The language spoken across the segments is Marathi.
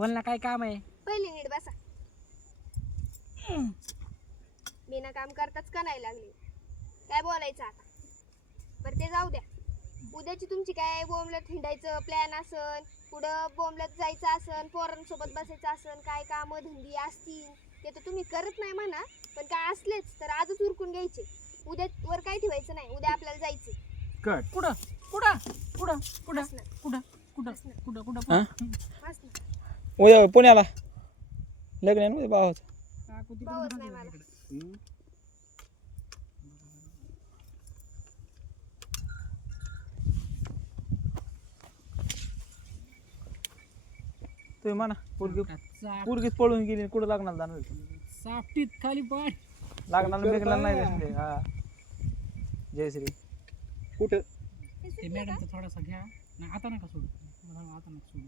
बोल ना, काय काम आहे? पहिले नीट बसा. बिना काम करताच का नाही लागले? काय बोलायचं आता? बरं ते जाऊ द्या. उद्याची तुमची काय बोंबलत हिंडायचं प्लॅन असन, पुढं बोंबलत जायचं असन, पोरांसोबत बसायचं असन, काय काम धंदी असतील ते तर तुम्ही करत नाही म्हणा, पण काय असलेच तर आजच उरकून घ्यायचे. उद्या वर काय ठेवायचं नाही, उद्या आपल्याला जायचं. कट. कुठं कुठं कुठं कुठं बस ना. कुठं कुठं बस ना. कुठं कुठं हा? बस ना. उद्या पुण्याला लग्न आहे ना भावाचं. काकू तिकडं भाऊच बघा नाही तिकडं. मला. तुम्ही म्हणा पोरगी चाप- पोरगीच पळून गेली कुठं लागणार जाणार होती? सापटीत खाली पाड. लागणार बिगणार नाही दिसले. हा जयश्री कुठं ते मॅडमचा थोडासा घ्या. नाही आता नका सोडू. मला आता नका सोडू.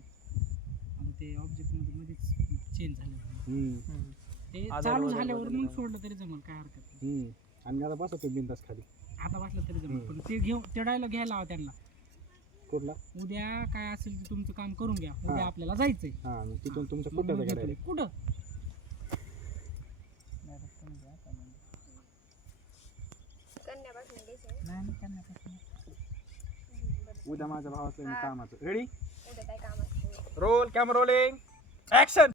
आता ते ऑब्जेक्ट मध्ये मध्येच चेंज झालं. ते आजार चालू वगैरे झाल्यावर बदलला. मग सोडलं तरी जमल, काय हरकत नाही. आणि आता बसतो बिंदास खाली. आता वाटलं तरी जमल, पण ते घेऊन ते डायलॉग घ्यायला हवा त्यांना. कुठला? उद्या काय असेल ते तुमचं काम करून घ्या, उद्या आपल्याला जायचंय. हा मग तिथून तुमचं मग कुठं मग गाडी घेतो. कुठं कन्या बसणार घ्यायचं. नाही नाही, त्यांना कसं नाही. उद्या माझ्या भावाचं हा. कामाचं रेडी. उद्या काय काम असतं? Roll camera rolling action.